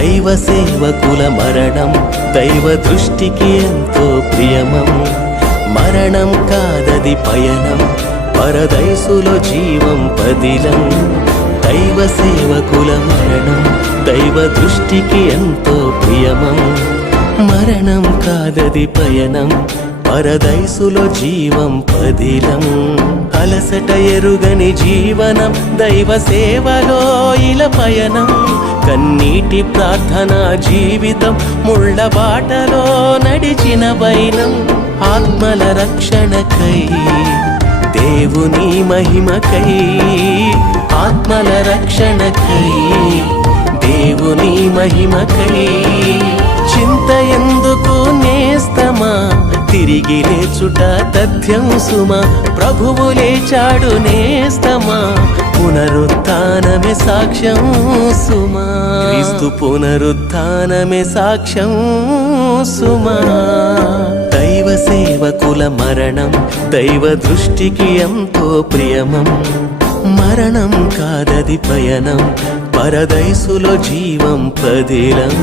దైవ సేవకుల మరణం దైవ దృష్టికి ఎంతో ప్రియమం. మరణం కాదది పయనం, పరదైసులో జీవం పదిలం. దైవ సేవకుల మరణం దైవ దృష్టికి ఎంతో ప్రియమం. మరణం కాదది పయనం, పరదైసులో జీవం పదిలం. అలసట ఎరుగని జీవనం దైవ సేవలో ఇల పయనం. కన్నీటి ప్రార్థన జీవితం ముళ్ళ బాటలో నడిచిన వైనం. ఆత్మల రక్షణకై దేవుని మహిమకై, ఆత్మల రక్షణకై దేవుని మహిమకై. చింత ఎందుకు నేస్తమా, తిరిగి లేచుట తథ్యం సుమా. ప్రభువు లేచాడు నేస్తమా, పునరుత్థానమే సాక్ష్యం సుమా. క్రీస్తు పునరుత్థానమే సాక్ష్యం సుమా. దైవ సేవకుల మరణం దైవ దృష్టికి ఎంతో ప్రియమం. మరణం కాదది పయనం, పరదైసులో జీవం పదిలం.